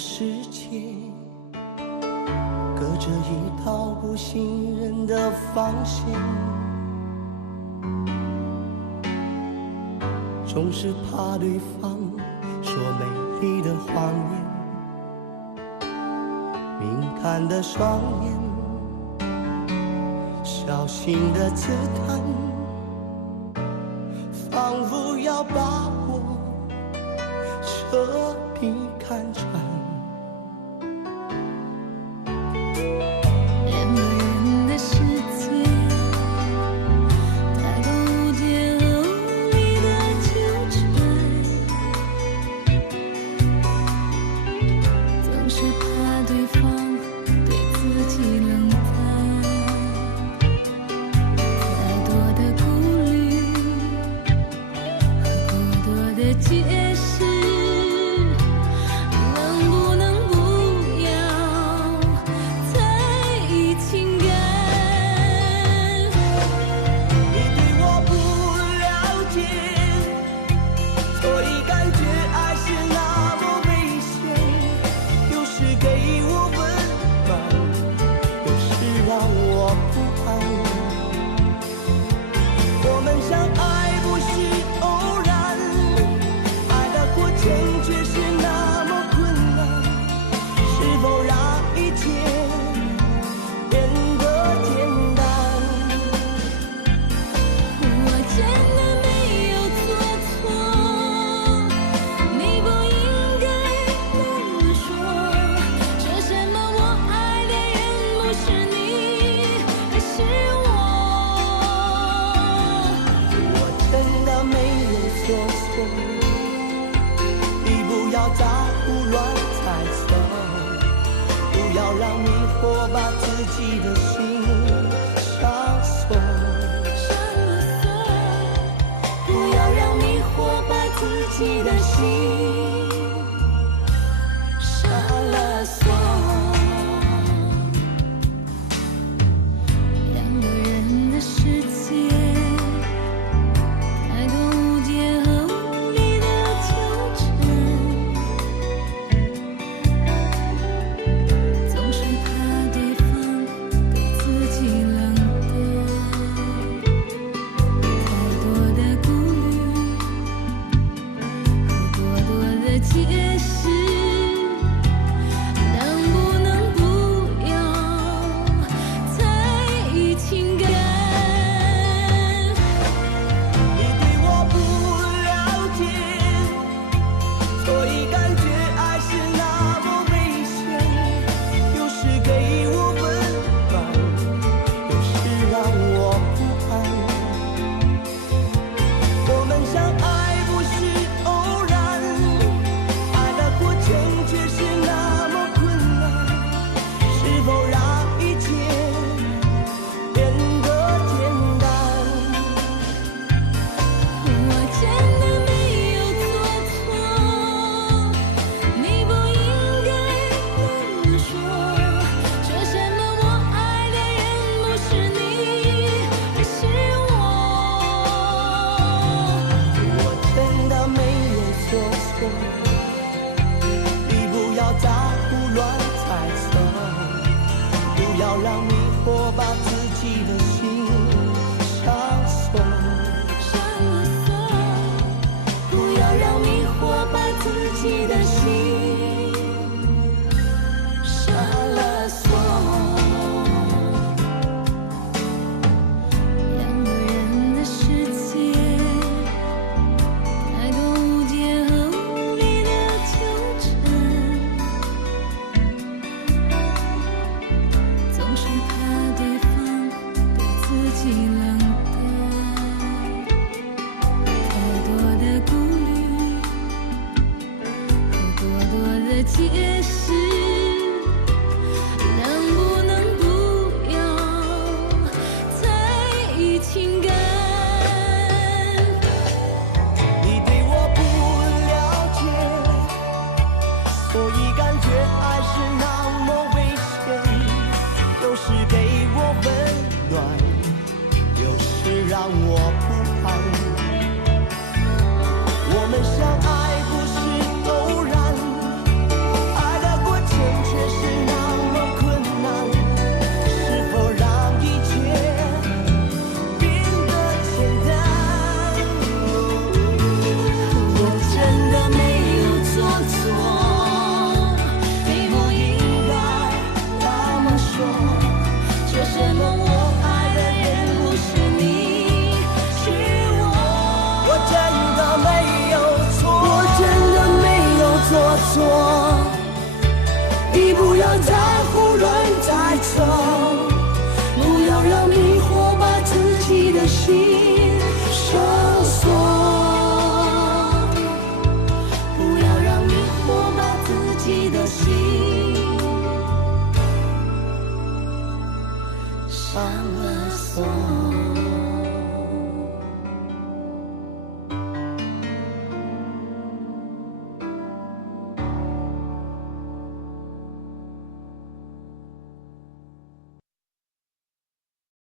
世界，隔着一道不信任的防线，总是怕对方说美丽的谎言，敏感的双眼，小心的刺探，仿佛要把我彻底看穿。两个人的世界，太多无解和无力的纠缠，总是怕对方对自己冷淡，太多的顾虑和过多的解释。你不要再胡乱猜测，不要让迷惑把自己的心上锁，不要让迷惑把自己的心上了锁。两个人的世界，太多无解和无力的纠缠，总是怕对方对自己冷淡，太多的顾虑和过多的解释，能不能不要在意情感？你对我不了解，所以感觉爱是那么危险，有时给我温暖，有时让我不安。我们相爱不是偶然，爱的过程却是那么困难，是否让一切变得简单？我真的没有做错，你不应该那么说。说什么我爱的人不是你，而是我真的没有做错，你不要再胡乱猜测，不要让迷惑把自己的心上锁，上了锁，不要让迷惑把自己的心上了锁。两个人的世界，太多无解和无力的纠缠，总是怕对方对自己冷淡，太多的顾虑和过多的解释，能不能不要在意情感？你对我不了解，所以感觉爱是那么危险，有时给我温暖，有时让我不安。我们相爱不是偶然，爱上了锁。